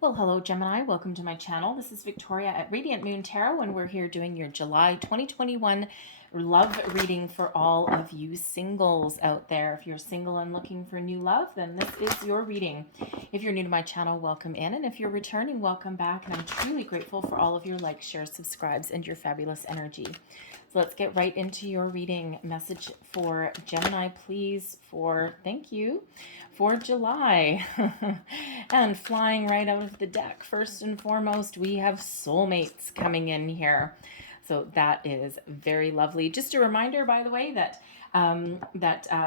Well, hello, Gemini. Welcome to my channel. This is Victoria at Radiant Moon Tarot, and we're here doing your July 2021 love reading for all of you singles out there. If you're single and looking for new love, then this is your reading. If you're new to my channel, welcome in. And if you're returning, welcome back. And I'm truly grateful for all of your likes, shares, subscribes, and your fabulous energy. So let's get right into your reading. Message for Gemini, please, thank you, for July. And flying right out of the deck, first and foremost, we have soulmates coming in here. So that is very lovely. Just a reminder, by the way, that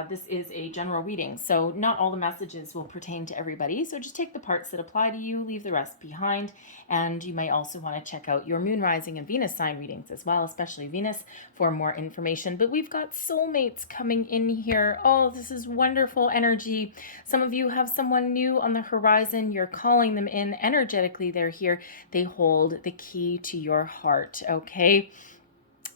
this is a general reading. So not all the messages will pertain to everybody. So just take the parts that apply to you, leave the rest behind. And you may also want to check out your moon, rising, and Venus sign readings as well, especially Venus, for more information. But we've got soulmates coming in here. Oh, this is wonderful energy. Some of you have someone new on the horizon. You're calling them in energetically. They're here. They hold the key to your heart, okay?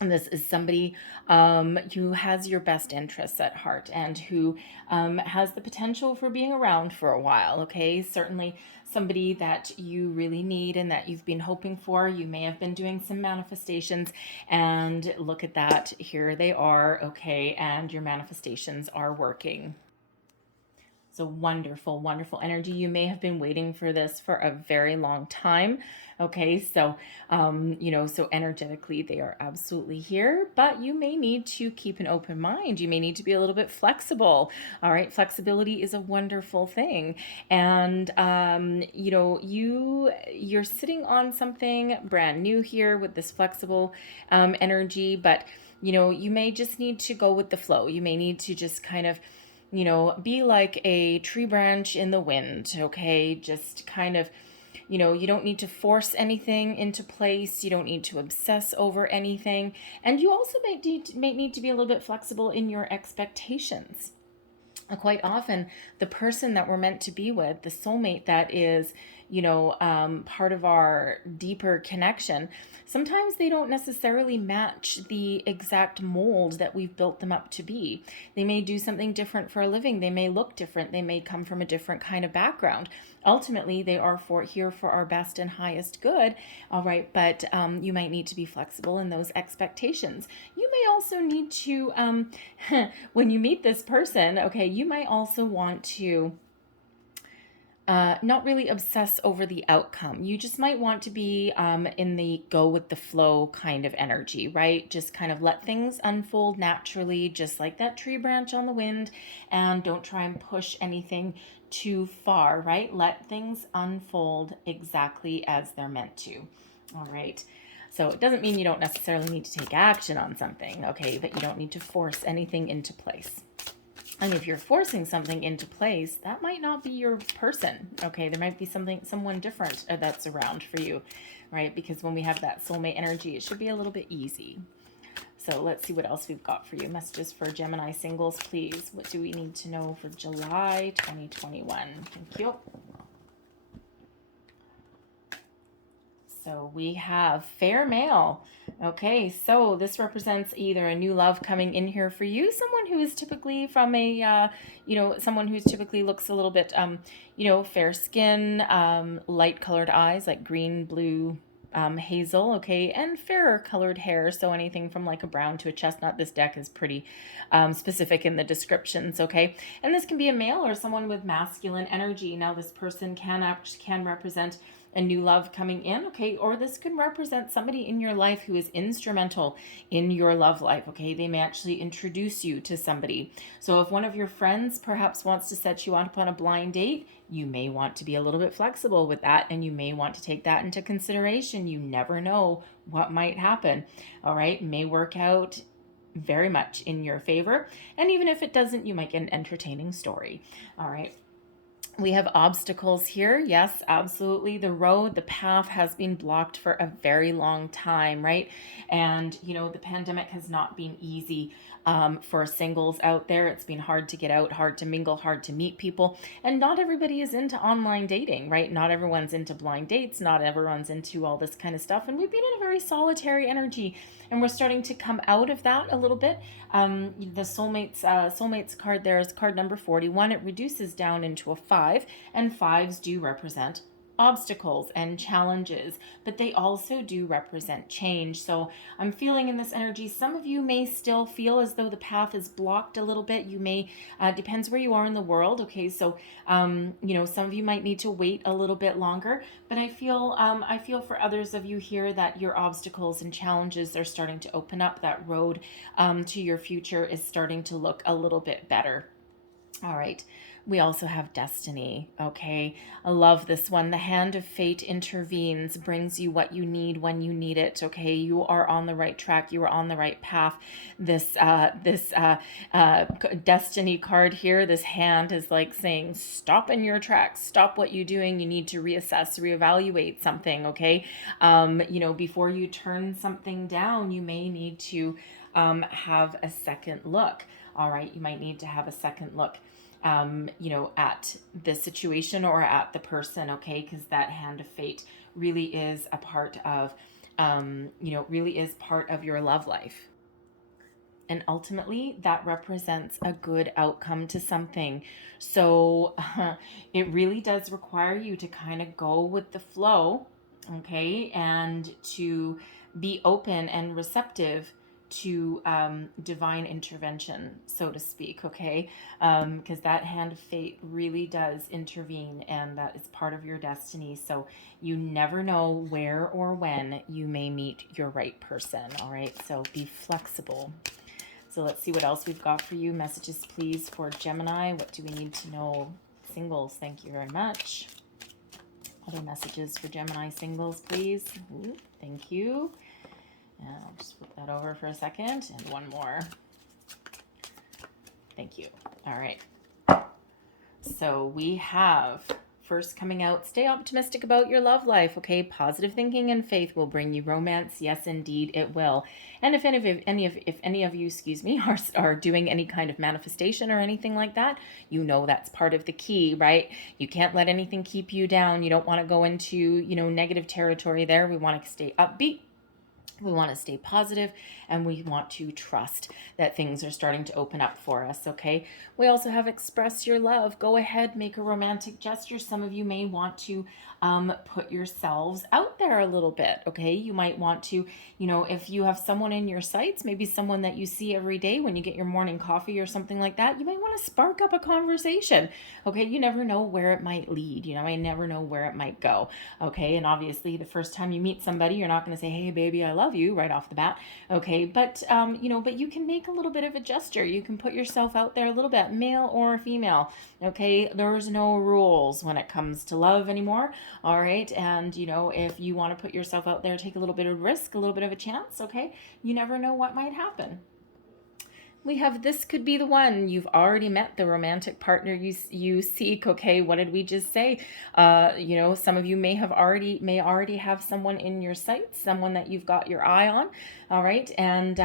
And this is somebody who has your best interests at heart and who has the potential for being around for a while, okay? Certainly somebody that you really need and that you've been hoping for. You may have been doing some manifestations, and look at that. Here they are, okay? And your manifestations are working. So wonderful, wonderful energy. You may have been waiting for this for a very long time. Okay, so, so energetically they are absolutely here, but you may need to keep an open mind. You may need to be a little bit flexible. All right, flexibility is a wonderful thing. And, you're sitting on something brand new here with this flexible energy, but, you may just need to go with the flow. You may need to just kind of be like a tree branch in the wind, okay? Just kind of, you don't need to force anything into place. You don't need to obsess over anything. And you also may need to be a little bit flexible in your expectations. Quite often, the person that we're meant to be with, the soulmate that is, part of our deeper connection, sometimes they don't necessarily match the exact mold that we've built them up to be. They may do something different for a living. They may look different. They may come from a different kind of background. Ultimately, they are here for our best and highest good, all right? But you might need to be flexible in those expectations. You may also need to, when you meet this person, okay, you might also want to not really obsess over the outcome. You just might want to be in the go with the flow kind of energy, right? Just kind of let things unfold naturally, just like that tree branch on the wind, and don't try and push anything too far, right? Let things unfold exactly as they're meant to. All right. So it doesn't mean you don't necessarily need to take action on something, okay? But you don't need to force anything into place. And if you're forcing something into place, that might not be your person, okay? There might be someone different that's around for you, right? Because when we have that soulmate energy, it should be a little bit easy. So let's see what else we've got for you. Messages for Gemini singles, please. What do we need to know for July 2021? Thank you. So we have fair male. Okay, so this represents either a new love coming in here for you, someone who is typically from a, someone who typically looks a little bit, fair skin, light colored eyes, like green, blue, hazel, okay, and fairer colored hair, so anything from like a brown to a chestnut. This deck is pretty specific in the descriptions, okay, and this can be a male or someone with masculine energy. Now this person can represent a new love coming in, okay, or this could represent somebody in your life who is instrumental in your love life, okay. They may actually introduce you to somebody. So if one of your friends perhaps wants to set you up on a blind date, you may want to be a little bit flexible with that, and you may want to take that into consideration. You never know what might happen, all right. It may work out very much in your favor, and even if it doesn't, you might get an entertaining story, all right. We have obstacles here. Yes, absolutely. The path has been blocked for a very long time, right? And, the pandemic has not been easy for singles out there. It's been hard to get out, hard to mingle, hard to meet people. And not everybody is into online dating, right? Not everyone's into blind dates. Not everyone's into all this kind of stuff. And we've been in a very solitary energy, and we're starting to come out of that a little bit. The soulmates card there is card number 41. It reduces down into a 5, and 5s do represent obstacles and challenges, but they also do represent change. So I'm feeling in this energy, some of you may still feel as though the path is blocked a little bit. You may, depends where you are in the world. Okay, so some of you might need to wait a little bit longer, but I feel for others of you here that your obstacles and challenges are starting to open up. That road to your future is starting to look a little bit better. All right. We also have destiny. Okay. I love this one. The hand of fate intervenes, brings you what you need when you need it. Okay. You are on the right track. You are on the right path. This destiny card here, this hand is like saying, stop in your tracks, stop what you're doing. You need to reassess, reevaluate something. Okay. Before you turn something down, you may need to have a second look. All right. You might need to have a second look at the situation or at the person, okay? Because that hand of fate really is a part of, really is part of your love life. And ultimately, that represents a good outcome to something. So it really does require you to kind of go with the flow, okay? And to be open and receptive to divine intervention, so to speak, okay? Because that hand of fate really does intervene, and that is part of your destiny. So you never know where or when you may meet your right person, all right? So be flexible. So let's see what else we've got for you. Messages, please, for Gemini. What do we need to know? Singles, thank you very much. Other messages for Gemini singles, please. Ooh, thank you. And I'll just flip that over for a second. And one more. Thank you. All right. So we have first coming out, stay optimistic about your love life, okay? Positive thinking and faith will bring you romance. Yes, indeed, it will. And if any of you, are doing any kind of manifestation or anything like that, you know that's part of the key, right? You can't let anything keep you down. You don't want to go into, negative territory there. We want to stay upbeat. We want to stay positive, and we want to trust that things are starting to open up for us, okay? We also have express your love. Go ahead, make a romantic gesture. Some of you may want to put yourselves out there a little bit, okay? You might want to, if you have someone in your sights, maybe someone that you see every day when you get your morning coffee or something like that, you might want to spark up a conversation, okay? You never know where it might lead, I never know where it might go, okay? And obviously, the first time you meet somebody, you're not going to say, hey, baby, I love you right off the bat, okay? But you can make a little bit of a gesture. You can put yourself out there a little bit, male or female, okay? There's no rules when it comes to love anymore, all right? And if you want to put yourself out there, take a little bit of risk, a little bit of a chance, okay? You never know what might happen. We have this could be the one. You've already met the romantic partner you seek. Okay, what did we just say? Some of you may already have someone in your sights, someone that you've got your eye on. All right, and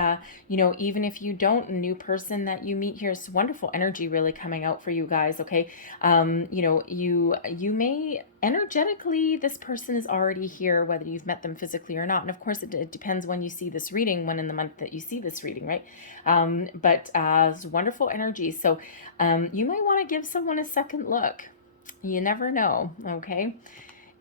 even if you don't, a new person that you meet here, it's wonderful energy really coming out for you guys. Okay, you may energetically, this person is already here, whether you've met them physically or not. And of course, it depends when you see this reading, when in the month that you see this reading, right? But it's wonderful energy. So you might want to give someone a second look. You never know, okay?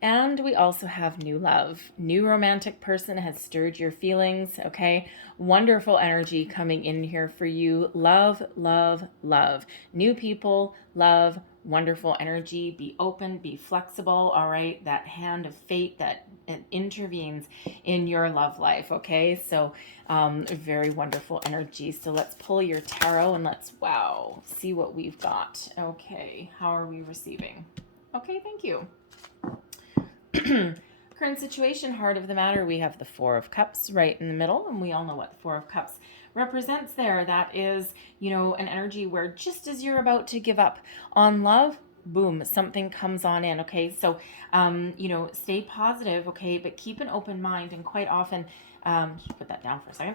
And we also have new love. New romantic person has stirred your feelings, okay? Wonderful energy coming in here for you. Love, love, love. New people, love, wonderful energy. Be open, be flexible, all right? That hand of fate that intervenes in your love life, okay? So very wonderful energy. So let's pull your tarot and let's, see what we've got. Okay, how are we receiving? Okay, thank you. Current situation, heart of the matter, we have the Four of Cups right in the middle, and we all know what the Four of Cups represents there. That is, an energy where just as you're about to give up on love, boom, something comes on in, okay? So, stay positive, okay, but keep an open mind, and quite often, just put that down for a second.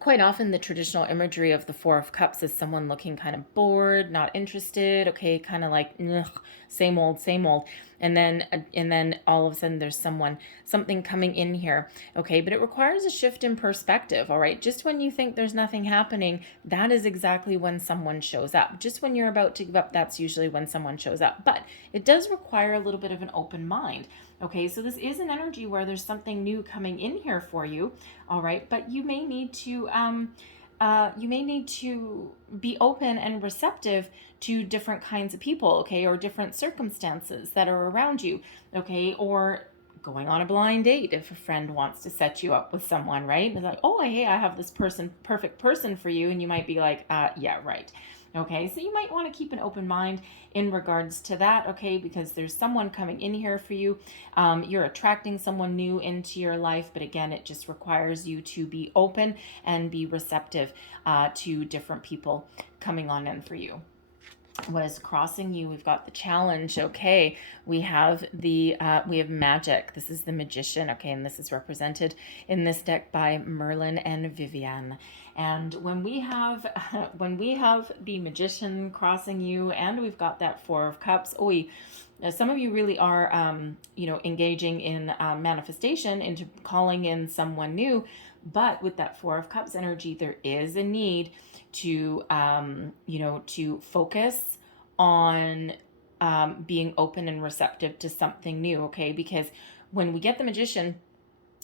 Quite often the traditional imagery of the Four of Cups is someone looking kind of bored, not interested, okay, kind of like, ugh, same old, same old. and then all of a sudden there's something coming in here, okay? But it requires a shift in perspective, all right? Just when you think there's nothing happening, that is exactly when someone shows up. Just when you're about to give up, that's usually when someone shows up. But it does require a little bit of an open mind, okay? So this is an energy where there's something new coming in here for you, all right? But you may need to be open and receptive to different kinds of people, okay, or different circumstances that are around you, okay, or going on a blind date if a friend wants to set you up with someone, right? It's like, oh, hey, I have this perfect person for you, and you might be like, yeah, right. Okay, so you might want to keep an open mind in regards to that, okay, because there's someone coming in here for you. You're attracting someone new into your life, but again, it just requires you to be open and be receptive to different people coming on in for you. What is crossing you? We've got the challenge, okay. We have magic. This is the magician, okay, and this is represented in this deck by Merlin and Vivian. And when we have the magician crossing you, and we've got that Four of Cups, some of you really are engaging in manifestation, into calling in someone new. But with that Four of Cups energy, there is a need to to focus on being open and receptive to something new, okay? Because when we get the magician,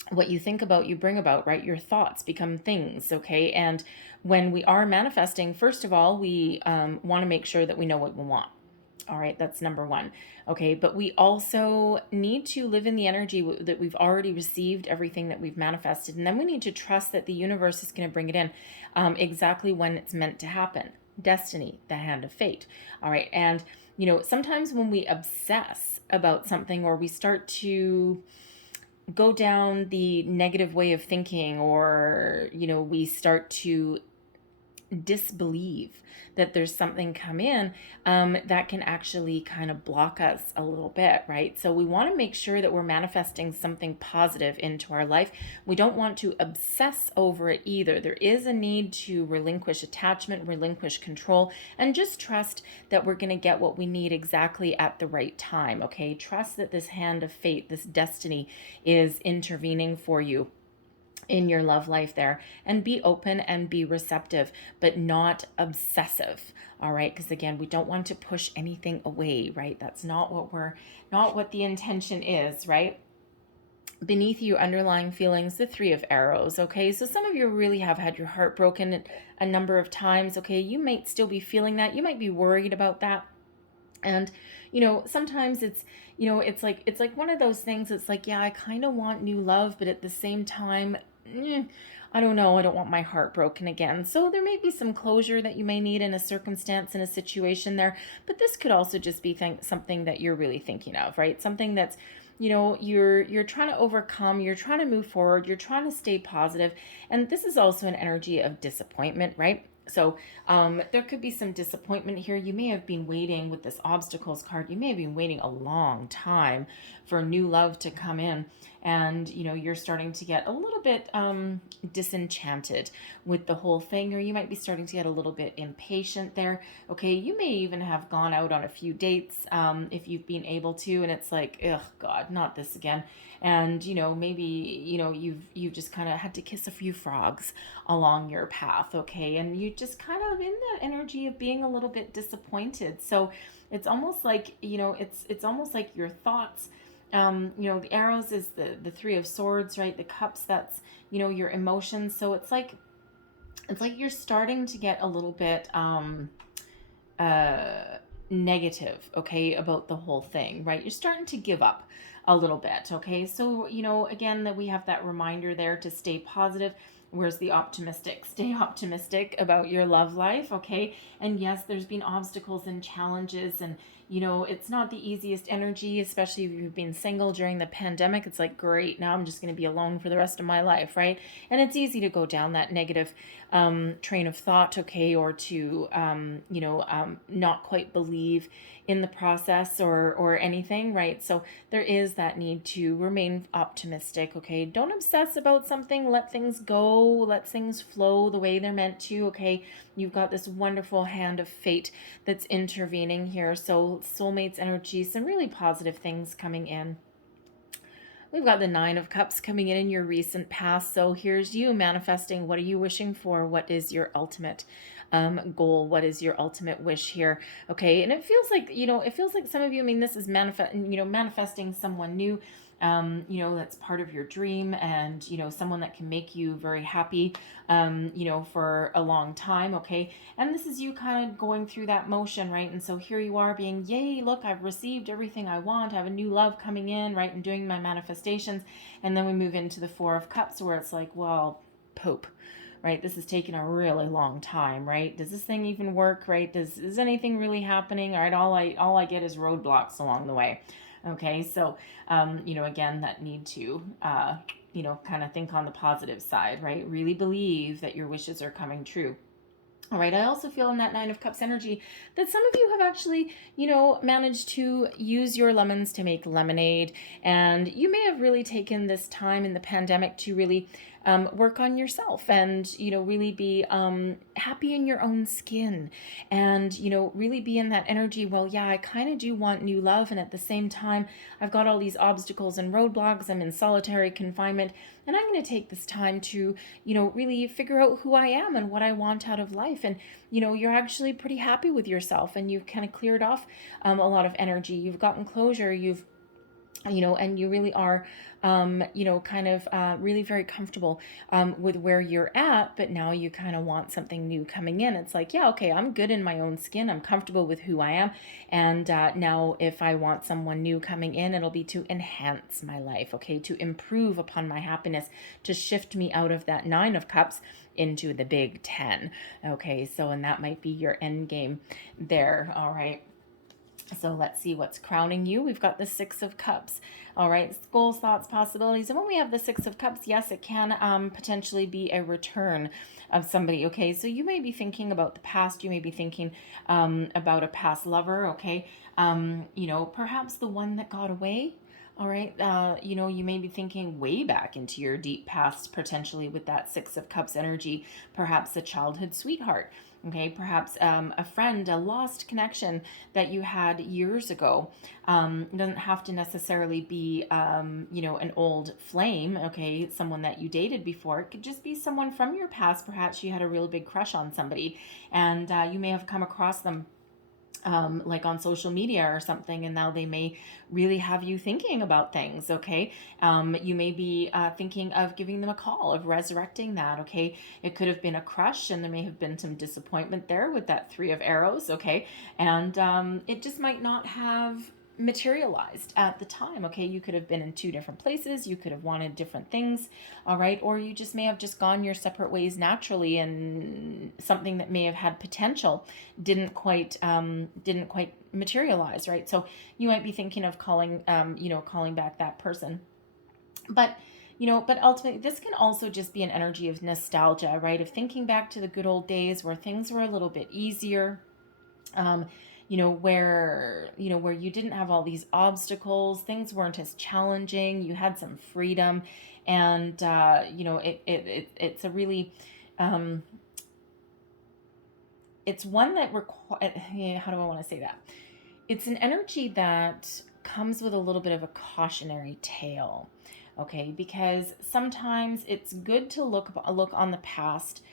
what you think about, you bring about, right? Your thoughts become things, okay? And when we are manifesting, first of all, we want to make sure that we know what we want. All right, that's number one. Okay, but we also need to live in the energy that we've already received, everything that we've manifested. And then we need to trust that the universe is going to bring it in exactly when it's meant to happen. Destiny, the hand of fate. All right, and sometimes when we obsess about something, or we start to go down the negative way of thinking, or we start to disbelieve that there's something come in, that can actually kind of block us a little bit, right? So we want to make sure that we're manifesting something positive into our life. We don't want to obsess over it either. There is a need to relinquish attachment, relinquish control, and just trust that we're going to get what we need exactly at the right time, okay? Trust that this hand of fate, this destiny, is intervening for you in your love life there, and be open and be receptive, but not obsessive. All right, because again, we don't want to push anything away, right? That's not what the intention is, right? Beneath you, underlying feelings, the Three of Arrows, okay? So some of you really have had your heart broken a number of times, okay? You might still be feeling that. You might be worried about that. And sometimes it's like one of those things. It's like, yeah, I kind of want new love, but at the same time, I don't know, I don't want my heart broken again. So there may be some closure that you may need in a circumstance, in a situation there, but this could also just be something that you're really thinking of, right? Something that's you're trying to overcome, you're trying to move forward, you're trying to stay positive. And this is also an energy of disappointment, right? So there could be some disappointment here. You may have been waiting with this obstacles card. You may have been waiting a long time for new love to come in. And, you're starting to get a little bit disenchanted with the whole thing, or you might be starting to get a little bit impatient there. Okay, you may even have gone out on a few dates if you've been able to, and it's like, ugh, God, not this again. And maybe you've just kind of had to kiss a few frogs along your path, okay, and you just kind of in that energy of being a little bit disappointed. So it's almost like it's almost like your thoughts. The arrows is the Three of Swords, right? The cups, that's your emotions. So it's like you're starting to get a little bit negative, okay, about the whole thing, right? You're starting to give up a little bit, okay? So, again, that we have that reminder there to stay positive. Where's the optimistic? Stay optimistic about your love life, okay? And yes, there's been obstacles and challenges, and it's not the easiest energy, especially if you've been single during the pandemic. It's like, great, now I'm just going to be alone for the rest of my life, right? And it's easy to go down that negative train of thought, okay, or to not quite believe in the process or anything, right? So there is that need to remain optimistic, okay? Don't obsess about something. Let things go. Let things flow the way they're meant to, okay? You've got this wonderful hand of fate that's intervening here. So soulmates energy, some really positive things coming in. We've got the Nine of Cups coming in your recent past. So here's you manifesting. What are you wishing for? What is your ultimate goal? What is your ultimate wish here? Okay. And it feels like, it feels like some of you, I mean, this is manifesting someone new, that's part of your dream, and, someone that can make you very happy, for a long time. Okay. And this is you kind of going through that motion, right? And so here you are being, yay, look, I've received everything I want. I have a new love coming in, right? And doing my manifestations. And then we move into the Four of Cups, where it's like, well, Pope, right? This is taking a really long time, right? Does this thing even work, right? Is anything really happening? All right. All I get is roadblocks along the way. Okay. So, again, that need to, kind of think on the positive side, right? Really believe that your wishes are coming true. All right, I also feel in that Nine of Cups energy that some of you have actually, managed to use your lemons to make lemonade. And you may have really taken this time in the pandemic to really work on yourself and, really be happy in your own skin and, really be in that energy. Well, yeah, I kind of do want new love. And at the same time, I've got all these obstacles and roadblocks. I'm in solitary confinement. And I'm going to take this time to, really figure out who I am and what I want out of life. And, you're actually pretty happy with yourself, and you've kind of cleared off a lot of energy. You've gotten closure. And you really are, really very comfortable with where you're at, but now you kind of want something new coming in. It's like, yeah, okay, I'm good in my own skin. I'm comfortable with who I am. And now if I want someone new coming in, it'll be to enhance my life, okay, to improve upon my happiness, to shift me out of that Nine of Cups into the big 10. Okay, so, and that might be your end game there. All right. So let's see what's crowning you. We've got the Six of Cups. All right, goals, thoughts, possibilities. And when we have the Six of Cups, yes, it can potentially be a return of somebody. Okay, so you may be thinking about the past. You may be thinking about a past lover. Okay, perhaps the one that got away. All right, you may be thinking way back into your deep past, potentially with that Six of Cups energy, perhaps a childhood sweetheart. Okay, perhaps a friend, a lost connection that you had years ago. It doesn't have to necessarily be, an old flame, okay, someone that you dated before. It could just be someone from your past. Perhaps you had a real big crush on somebody, and you may have come across them like on social media or something, and now they may really have you thinking about things. Okay, you may be thinking of giving them a call, of resurrecting that. Okay, it could have been a crush, and there may have been some disappointment there with that Three of Arrows. Okay, and it just might not have materialized at the time. Okay, you could have been in two different places, you could have wanted different things. All right, or you just may have just gone your separate ways naturally, and something that may have had potential didn't quite materialize, right? So you might be thinking of calling back that person. But ultimately, this can also just be an energy of nostalgia, right? Of thinking back to the good old days where things were a little bit easier, where you didn't have all these obstacles, things weren't as challenging, you had some freedom, and it's a really, it's one that how do I want to say that? It's an energy that comes with a little bit of a cautionary tale, okay? Because sometimes it's good to look on the past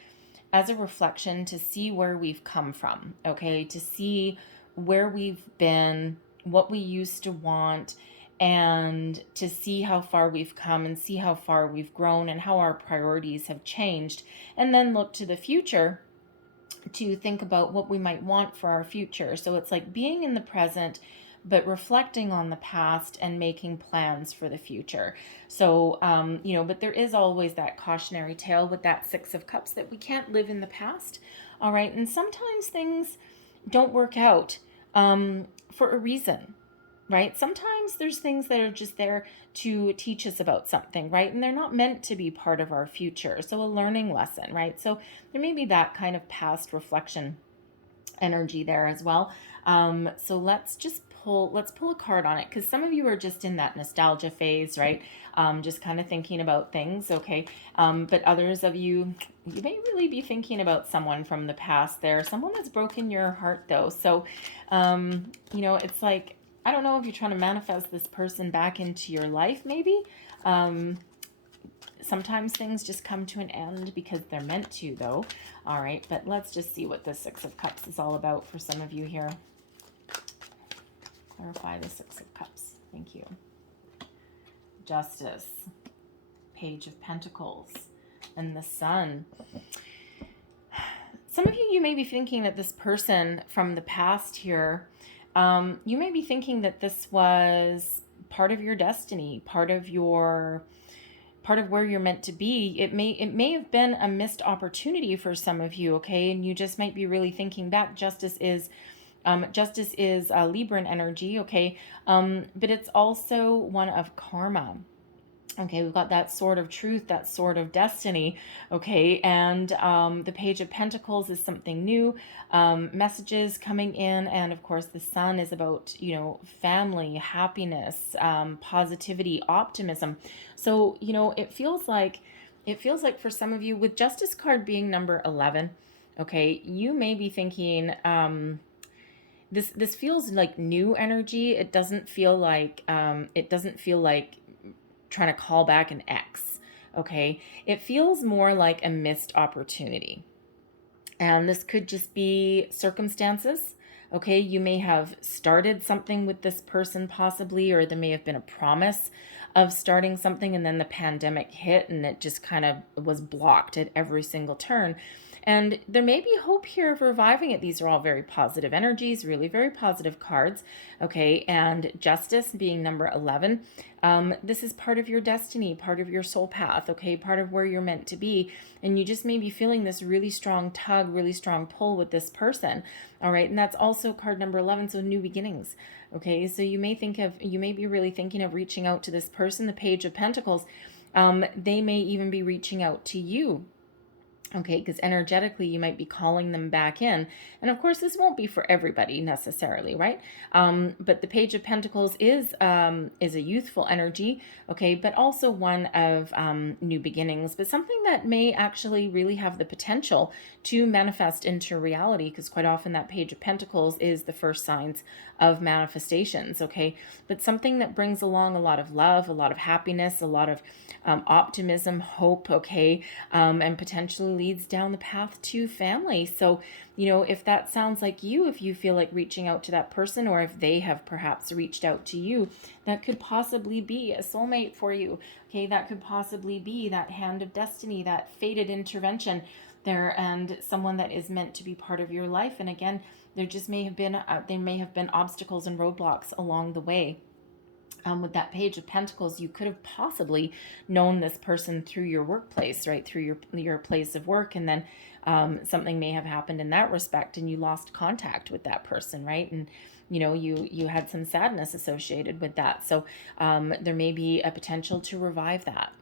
as a reflection to see where we've come from, okay? To see where we've been, what we used to want, and to see how far we've come and see how far we've grown and how our priorities have changed. And then look to the future to think about what we might want for our future. So it's like being in the present, but reflecting on the past and making plans for the future. So, but there is always that cautionary tale with that Six of Cups that we can't live in the past. All right. And sometimes things don't work out for a reason, right? Sometimes there's things that are just there to teach us about something, right? And they're not meant to be part of our future. So a learning lesson, right? So there may be that kind of past reflection energy there as well. So let's just let's pull a card on it, because some of you are just in that nostalgia phase, right? Just kind of thinking about things, okay? But others of you, you may really be thinking about someone from the past there, someone that's broken your heart though. So, you know, it's like, I don't know if you're trying to manifest this person back into your life, maybe. Sometimes things just come to an end because they're meant to, though. All right, but let's just see what the Six of Cups is all about for some of you here. Clarify the Six of Cups. Thank you. Justice, Page of Pentacles, and the Sun. Some of you may be thinking that this person from the past here, you may be thinking that this was part of your destiny, part of where you're meant to be. It may have been a missed opportunity for some of you, okay? And you just might be really thinking back. Justice is Libran energy, okay? But it's also one of karma. Okay, we've got that sword of truth, that sword of destiny, okay? And the Page of Pentacles is something new, messages coming in, and of course the Sun is about, you know, family, happiness, positivity, optimism. So, you know, it feels like for some of you, with Justice card being number 11, okay, you may be thinking, this feels like new energy. It doesn't feel like trying to call back an ex, okay? It feels more like a missed opportunity. And this could just be circumstances, okay? You may have started something with this person possibly, or there may have been a promise of starting something, and then the pandemic hit and it just kind of was blocked at every single turn. And there may be hope here of reviving it. These are all very positive energies, really very positive cards, okay? And Justice being number 11, this is part of your destiny, part of your soul path, okay? Part of where you're meant to be. And you just may be feeling this really strong tug, really strong pull with this person, all right? And that's also card number 11, so new beginnings, okay? So you may be really thinking of reaching out to this person, the Page of Pentacles. They may even be reaching out to you, okay, because energetically you might be calling them back in. And of course, this won't be for everybody necessarily, right? But the Page of Pentacles is a youthful energy, okay, but also one of new beginnings, but something that may actually really have the potential to manifest into reality, because quite often that Page of Pentacles is the first signs of manifestations, okay? But something that brings along a lot of love, a lot of happiness, a lot of optimism, hope, okay, and potentially leads down the path to family. So, you know, if that sounds like you, if you feel like reaching out to that person, or if they have perhaps reached out to you, that could possibly be a soulmate for you, okay? That could possibly be that hand of destiny, that fated intervention there, and someone that is meant to be part of your life. And again, there may have been obstacles and roadblocks along the way. With that Page of Pentacles, you could have possibly known this person through your workplace, right? Through your place of work. And then something may have happened in that respect and you lost contact with that person, right? And, you know, you had some sadness associated with that. So there may be a potential to revive that.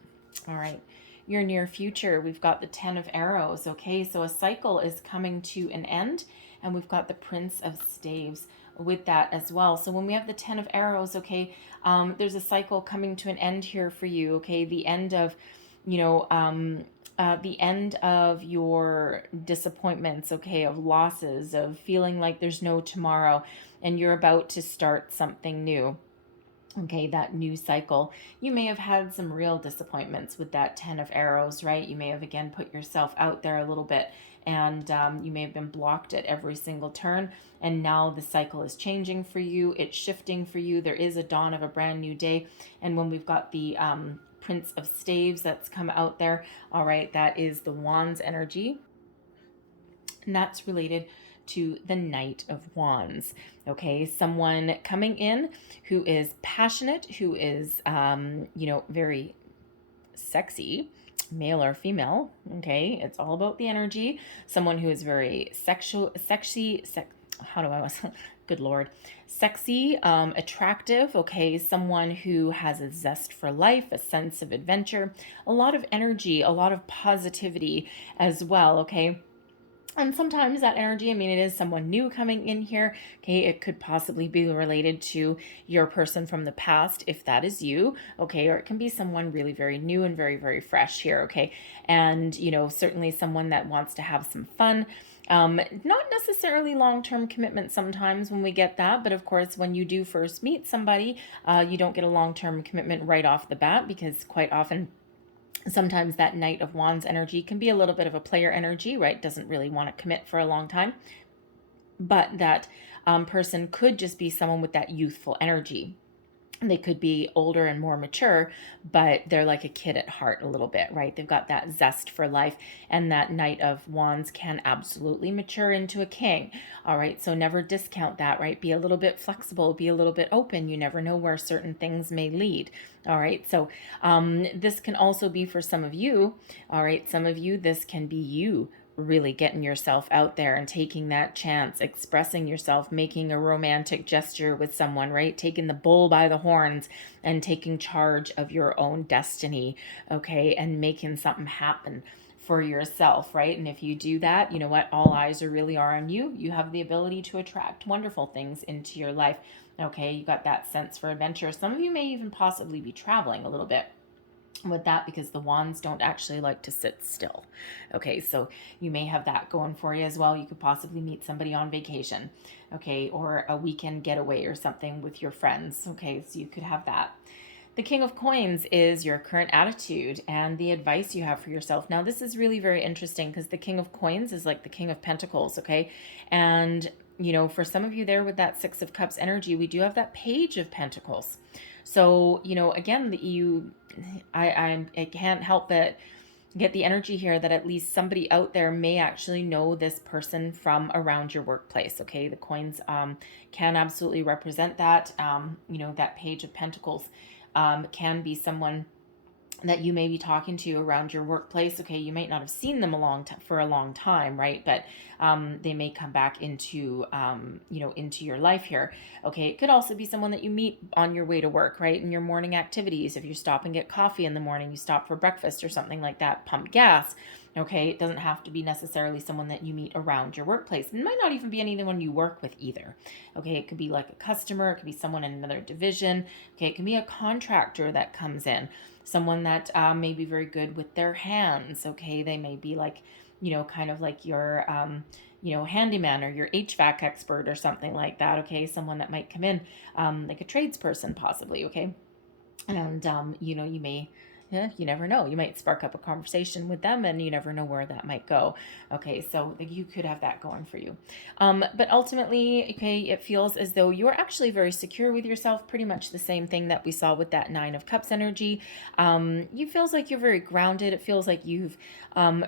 All right. Your near future, we've got the 10 of Arrows, okay? So a cycle is coming to an end, and we've got the Prince of Staves with that as well. So when we have the 10 of Arrows, okay, there's a cycle coming to an end here for you, okay? The end of, you know, the end of your disappointments, okay, of losses, of feeling like there's no tomorrow, and you're about to start something new. Okay, that new cycle. You may have had some real disappointments with that 10 of Arrows, right? You may have, again, put yourself out there a little bit, and you may have been blocked at every single turn. And now the cycle is changing for you. It's shifting for you. There is a dawn of a brand new day. And when we've got the Prince of Staves that's come out there, all right, that is the Wands energy. And that's related to the Knight of Wands. Okay, someone coming in who is passionate, who is, you know, very sexy, male or female. Okay, it's all about the energy. Someone who is very good Lord, sexy, attractive. Okay, someone who has a zest for life, a sense of adventure, a lot of energy, a lot of positivity as well. Okay. And sometimes that energy, I mean, it is someone new coming in here. Okay, it could possibly be related to your person from the past, if that is you. Okay, or it can be someone really very new and very, very fresh here. Okay, and certainly someone that wants to have some fun. Not necessarily long-term commitment sometimes when we get that, but of course, when you do first meet somebody, you don't get a long-term commitment right off the bat, because quite often sometimes that Knight of Wands energy can be a little bit of a player energy, right? Doesn't really want to commit for a long time. But that person could just be someone with that youthful energy. They could be older and more mature, but they're like a kid at heart a little bit, right? They've got that zest for life, and that Knight of Wands can absolutely mature into a king. All right, so never discount that, right? Be a little bit flexible, be a little bit open. You never know where certain things may lead. All right, so this can also be for some of you. All right, some of you, this can be you really getting yourself out there and taking that chance, expressing yourself, making a romantic gesture with someone, right? Taking the bull by the horns and taking charge of your own destiny, okay? And making something happen for yourself, right? And if you do that, you know what? All eyes really are on you. You have the ability to attract wonderful things into your life, okay? You got that sense for adventure. Some of you may even possibly be traveling a little bit with that, because the wands don't actually like to sit still. Okay, so you may have that going for you as well. You could possibly meet somebody on vacation, okay, or a weekend getaway or something with your friends. Okay, so you could have that. The King of Coins is your current attitude and the advice you have for yourself. Now, this is really very interesting, because the King of Coins is like the King of Pentacles, okay? And for some of you there with that Six of Cups energy, we do have that Page of Pentacles. So, again, I can't help but get the energy here that at least somebody out there may actually know this person from around your workplace. Okay, the coins can absolutely represent that. That Page of Pentacles can be someone that you may be talking to around your workplace. Okay, you might not have seen them for a long time, right? But they may come back into into your life here. Okay, it could also be someone that you meet on your way to work, right? In your morning activities. If you stop and get coffee in the morning, you stop for breakfast or something like that, pump gas. Okay, it doesn't have to be necessarily someone that you meet around your workplace. It might not even be anyone you work with either. Okay, it could be like a customer, it could be someone in another division. Okay, it can be a contractor that comes in, someone that may be very good with their hands. Okay, they may be like, kind of like your, handyman or your HVAC expert or something like that. Okay, someone that might come in, like a tradesperson possibly. Okay, and you may, yeah, you never know. You might spark up a conversation with them, and you never know where that might go. Okay, so you could have that going for you. But ultimately, okay, it feels as though you're actually very secure with yourself. Pretty much the same thing that we saw with that Nine of Cups energy. You feels like you're very grounded. It feels like you've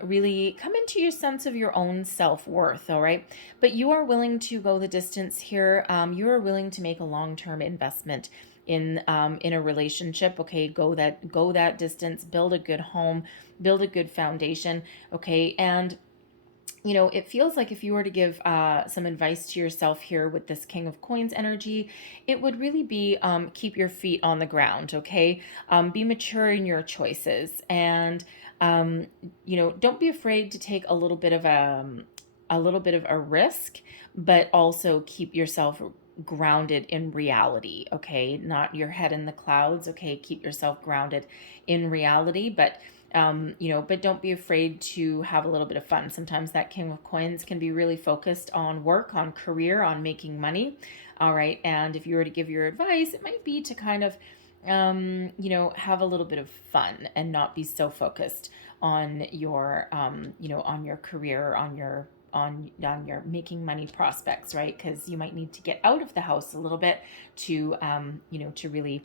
really come into your sense of your own self-worth. All right, but you are willing to go the distance here. You are willing to make a long-term investment in a relationship. Okay, go that distance, build a good home, build a good foundation. Okay, and it feels like if you were to give some advice to yourself here with this King of Coins energy, it would really be keep your feet on the ground. Okay, be mature in your choices, and don't be afraid to take a little bit of a risk, but also keep yourself grounded in reality. Okay, not your head in the clouds. Okay, keep yourself grounded in reality, but but don't be afraid to have a little bit of fun. Sometimes that King of Coins can be really focused on work, on career, on making money. All right, and if you were to give your advice, it might be to kind of have a little bit of fun and not be so focused on your on your career, on your making money prospects, right? Because you might need to get out of the house a little bit to to really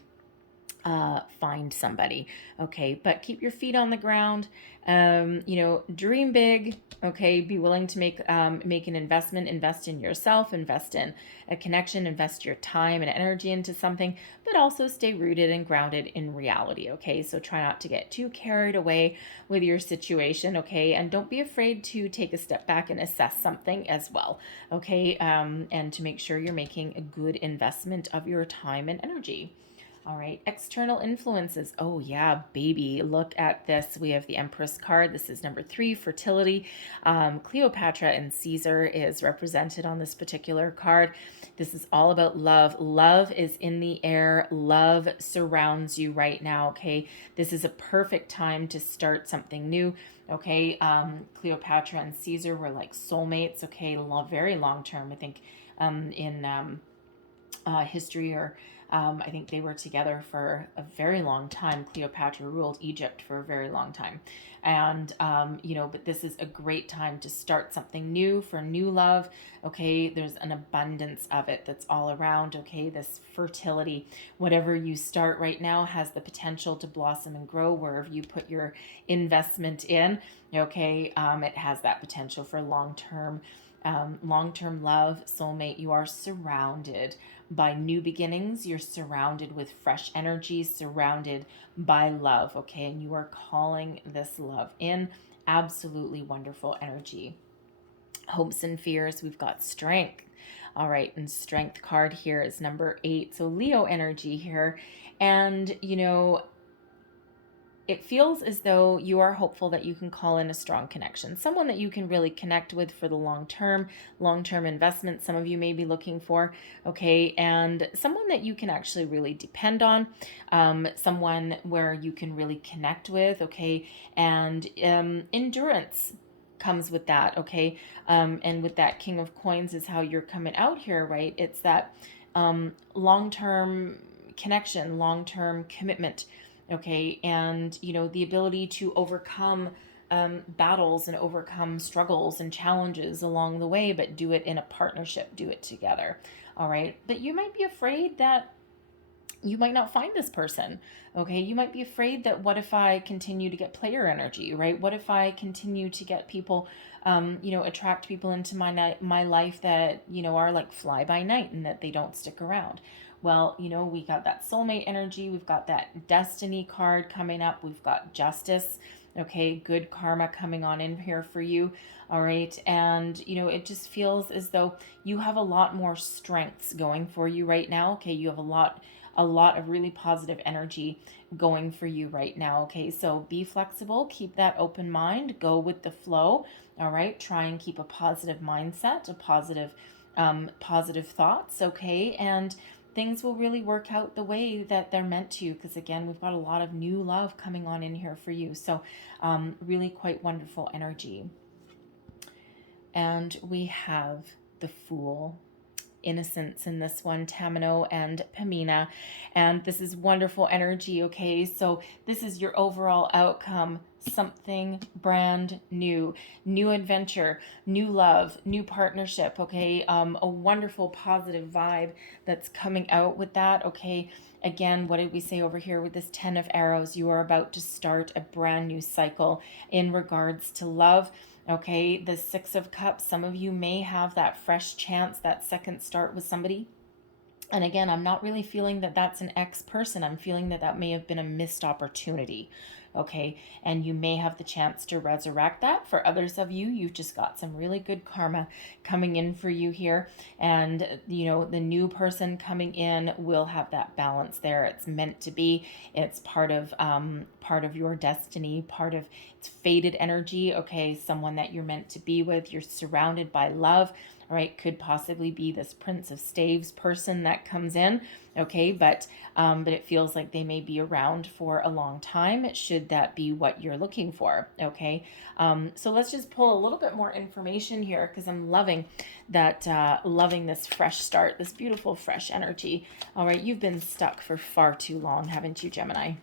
find somebody. Okay, but keep your feet on the ground. Dream big. Okay, be willing to make an investment. Invest in yourself. Invest in a connection. Invest your time and energy into something, but also stay rooted and grounded in reality. Okay, so try not to get too carried away with your situation. Okay, and don't be afraid to take a step back and assess something as well. Okay, and to make sure you're making a good investment of your time and energy. All right, external influences. Oh, yeah, baby. Look at this. We have the Empress card. This is number 3, fertility. Cleopatra and Caesar is represented on this particular card. This is all about love. Love is in the air. Love surrounds you right now, okay? This is a perfect time to start something new, okay? Cleopatra and Caesar were like soulmates, okay? Very long term, I think, in history, or I think they were together for a very long time. Cleopatra ruled Egypt for a very long time. And, but this is a great time to start something new, for new love. Okay, there's an abundance of it that's all around. Okay, this fertility, whatever you start right now has the potential to blossom and grow wherever you put your investment in. Okay, it has that potential for long-term love, soulmate. You are surrounded by new beginnings. You're surrounded with fresh energy, surrounded by love, okay? And you are calling this love in. Absolutely wonderful energy. Hopes and fears, we've got strength. All right, and strength card here is number 8. So Leo energy here. And, it feels as though you are hopeful that you can call in a strong connection, someone that you can really connect with for the long-term investment. Some of you may be looking for, okay, and someone that you can actually really depend on, someone where you can really connect with, okay, and endurance comes with that, okay, and with that King of Coins is how you're coming out here, right? It's that long-term connection, long-term commitment, okay, and the ability to overcome battles and overcome struggles and challenges along the way, but do it in a partnership, do it together. All right, but you might be afraid that you might not find this person, okay? You might be afraid that, what if I continue to get player energy, right? What if I continue to get people, attract people into my life that, are like fly by night and that they don't stick around? Well, we got that soulmate energy. We've got that destiny card coming up. We've got justice, okay? Good karma coming on in here for you. All right. And, it just feels as though you have a lot more strengths going for you right now. Okay. You have a lot of really positive energy going for you right now. Okay, so be flexible, keep that open mind, go with the flow. All right, try and keep a positive mindset, a positive thoughts. Okay, and things will really work out the way that they're meant to, because again, we've got a lot of new love coming on in here for you. So really quite wonderful energy. And we have the Fool, innocence in this one, Tamino and Pamina, and this is wonderful energy. Okay, so this is your overall outcome: something brand new, new adventure, new love, new partnership. Okay, a wonderful positive vibe that's coming out with that. Okay, again, what did we say over here with this 10 of arrows? You are about to start a brand new cycle in regards to love. Okay, the 6 of Cups, some of you may have that fresh chance, that second start with somebody. And again, I'm not really feeling that that's an ex person. I'm feeling that that may have been a missed opportunity. Okay, and you may have the chance to resurrect that. For others of you, you've just got some really good karma coming in for you here. And, the new person coming in will have that balance there. It's meant to be. It's part of your destiny, part of it's fated energy. Okay, someone that you're meant to be with. You're surrounded by love. All right, could possibly be this Prince of Staves person that comes in, okay, but it feels like they may be around for a long time, should that be what you're looking for, okay? So let's just pull a little bit more information here, because I'm loving that, loving this fresh start, this beautiful fresh energy. All right, you've been stuck for far too long, haven't you, Gemini?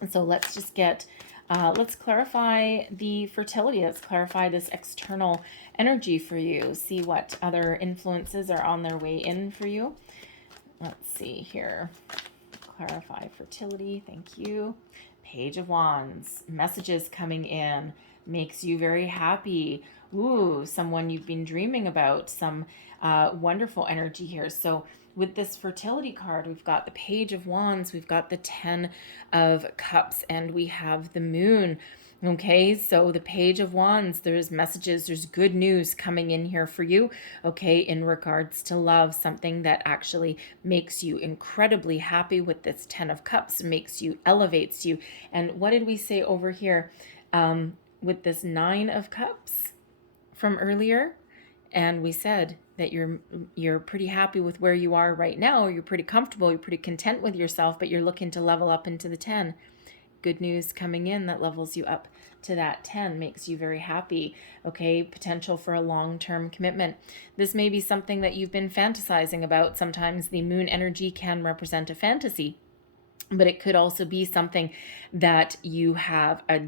And so let's just get... let's clarify the fertility. Let's clarify this external energy for you. See what other influences are on their way in for you. Let's see here. Clarify fertility. Thank you. Page of Wands. Messages coming in. Makes you very happy. Ooh, someone you've been dreaming about. Some wonderful energy here. So with this fertility card, we've got the Page of Wands, we've got the 10 of Cups, and we have the Moon. Okay, so the Page of Wands, there's messages, there's good news coming in here for you, okay, in regards to love, something that actually makes you incredibly happy with this Ten of Cups, makes you, elevates you. And what did we say over here with this Nine of Cups from earlier? And we said that you're pretty happy with where you are right now, you're pretty comfortable, you're pretty content with yourself, but you're looking to level up into the 10. Good news coming in that levels you up to that 10, makes you very happy. Okay, potential for a long-term commitment. This may be something that you've been fantasizing about. Sometimes the moon energy can represent a fantasy, but it could also be something that you have a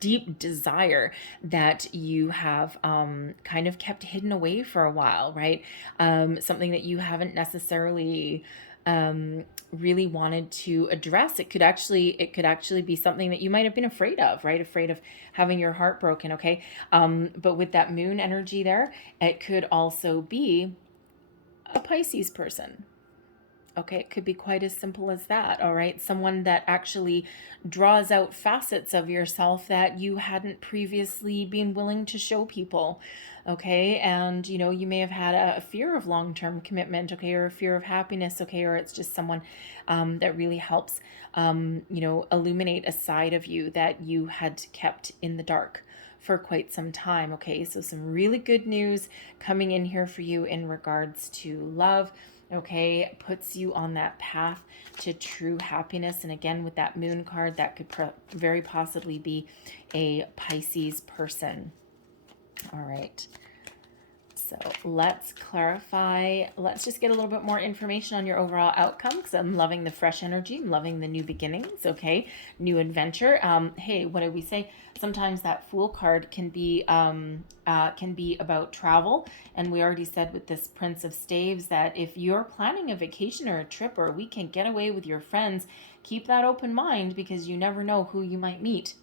deep desire that you have kind of kept hidden away for a while, right? Something that you haven't necessarily really wanted to address. It could actually be something that you might have been afraid of, right? Afraid of having your heart broken, okay? But with that moon energy there, it could also be a Pisces person. Okay, it could be quite as simple as that, all right? Someone that actually draws out facets of yourself that you hadn't previously been willing to show people, okay? And, you know, you may have had a fear of long-term commitment, okay, or a fear of happiness, okay, or it's just someone that really helps, you know, illuminate a side of you that you had kept in the dark for quite some time, okay? So some really good news coming in here for you in regards to love, okay, puts you on that path to true happiness. And again, with that moon card, that could very possibly be a Pisces person. All right. So let's clarify. Let's just get a little bit more information on your overall outcome, because I'm loving the fresh energy. I'm loving the new beginnings. Okay. New adventure. Hey, what did we say? Sometimes that Fool card can be about travel. And we already said with this Prince of Staves that if you're planning a vacation or a trip or a weekend getaway with your friends, keep that open mind, because you never know who you might meet,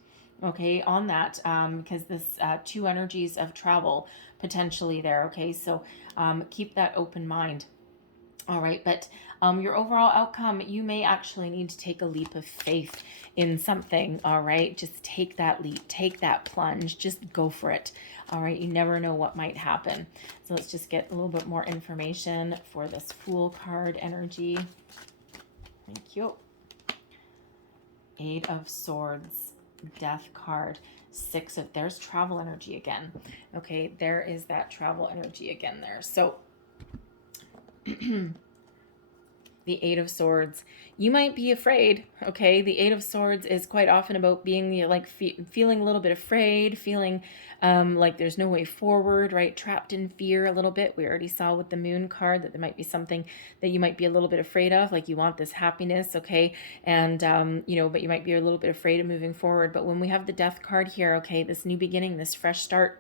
okay, on that, because this two energies of travel potentially there, okay, so keep that open mind. All right, but your overall outcome, you may actually need to take a leap of faith in something, all right? Just take that leap, take that plunge, just go for it, all right? You never know what might happen. So let's just get a little bit more information for this Fool card energy. Thank you. Eight of Swords, Death card, there's travel energy again. Okay, there is that travel energy again there. So the Eight of Swords, you might be afraid, okay? The Eight of Swords is quite often about being like feeling a little bit afraid, feeling like there's no way forward, right? Trapped in fear a little bit. We already saw with the Moon card that there might be something that you might be a little bit afraid of, like you want this happiness, okay? And, you know, but you might be a little bit afraid of moving forward. But when we have the Death card here, okay, this new beginning, this fresh start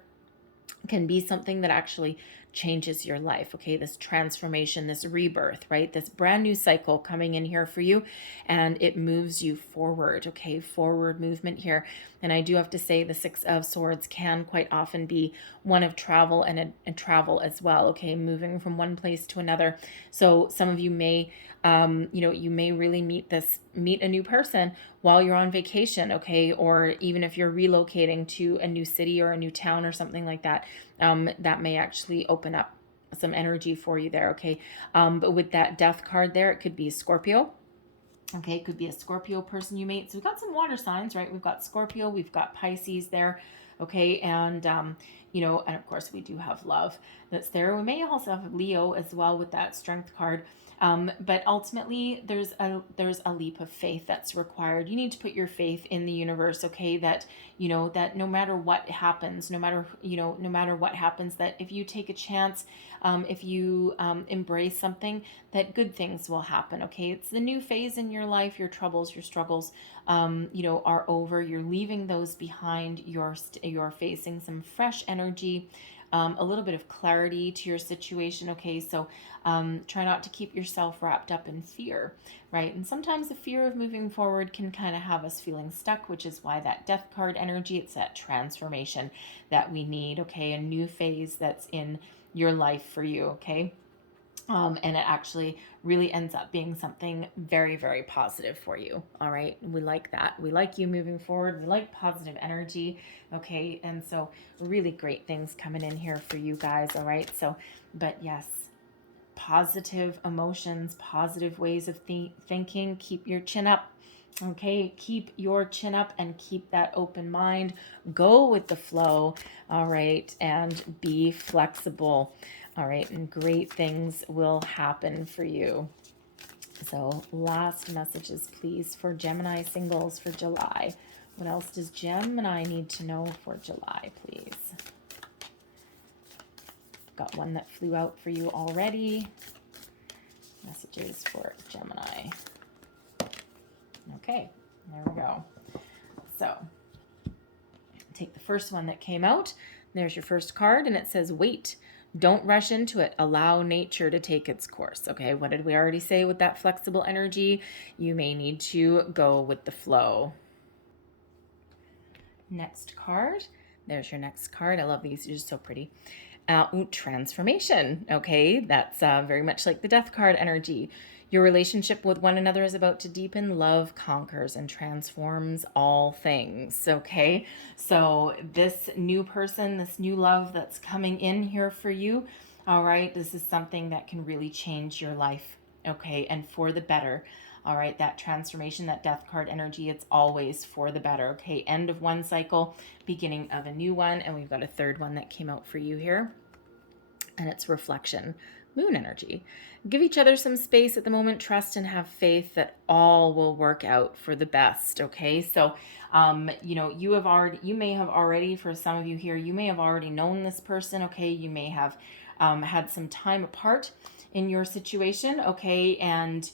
can be something that actually changes your life, okay? This transformation, this rebirth, right? This brand new cycle coming in here for you, and it moves you forward, okay? Forward movement here. And I do have to say the Six of Swords can quite often be one of travel and travel as well, okay? Moving from one place to another. So some of you may you know, you may really meet a new person while you're on vacation, okay? Or even if you're relocating to a new city or a new town or something like that, that may actually open up some energy for you there, okay? But with that Death card there, it could be a Scorpio. Okay, it could be a Scorpio person you meet. So we've got some water signs, right? We've got Scorpio, we've got Pisces there, okay? And, you know, and of course we do have love that's there. We may also have Leo as well with that Strength card. But ultimately, there's a leap of faith that's required. You need to put your faith in the universe, okay? That, you know, that no matter what happens, no matter what happens, that if you take a chance, if you embrace something, that good things will happen, okay? It's the new phase in your life. Your troubles, your struggles, you know, are over. You're leaving those behind. You're facing some fresh energy. A little bit of clarity to your situation, okay? So try not to keep yourself wrapped up in fear, right? And sometimes the fear of moving forward can kind of have us feeling stuck, which is why that Death card energy, it's that transformation that we need, okay? A new phase that's in your life for you, okay? And it actually really ends up being something very, very positive for you. All right. We like that. We like you moving forward. We like positive energy. Okay. And so really great things coming in here for you guys. All right. So, but yes, positive emotions, positive ways of thinking. Keep your chin up. Okay, keep your chin up and keep that open mind. Go with the flow. All right, and be flexible. All right, and great things will happen for you. So, last messages, please, for Gemini singles for July. What else does Gemini need to know for July, please? Got one that flew out for you already. Messages for Gemini. Okay, there we go. So, take the first one that came out. There's your first card, and it says, wait. Don't rush into it. Allow nature to take its course. Okay, what did we already say with that flexible energy? You may need to go with the flow. Next card. There's your next card. I love these. They're just so pretty. Transformation. Okay, that's very much like the death card energy. Your relationship with one another is about to deepen. Love conquers and transforms all things. Okay, so this new person, this new love that's coming in here for you, all right, this is something that can really change your life. Okay, and for the better. All right, that transformation, that death card energy, it's always for the better. Okay, end of one cycle, beginning of a new one. And we've got a third one that came out for you here. And it's reflection, moon energy. Give each other some space at the moment. Trust and have faith that all will work out for the best. Okay, so you may have already, for some of you here, you may have already known this person. Okay, you may have had some time apart in your situation. Okay, and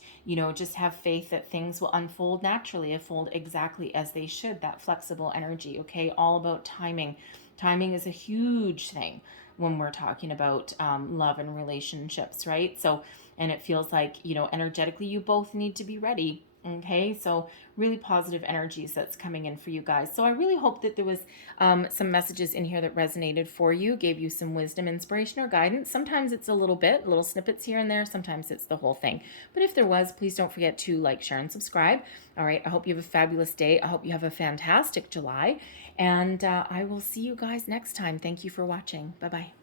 just have faith that things will unfold naturally, unfold exactly as they should. That flexible energy. Okay, all about timing. Timing is a huge thing when we're talking about love and relationships, right? So, and it feels like, energetically, you both need to be ready. Okay, so really positive energies that's coming in for you guys. So I really hope that there was some messages in here that resonated for you, gave you some wisdom, inspiration, or guidance. Sometimes it's a little snippets here and there. Sometimes it's the whole thing. But if there was, please don't forget to like, share, and subscribe. All right, I hope you have a fabulous day. I hope you have a fantastic July. And I will see you guys next time. Thank you for watching. Bye-bye.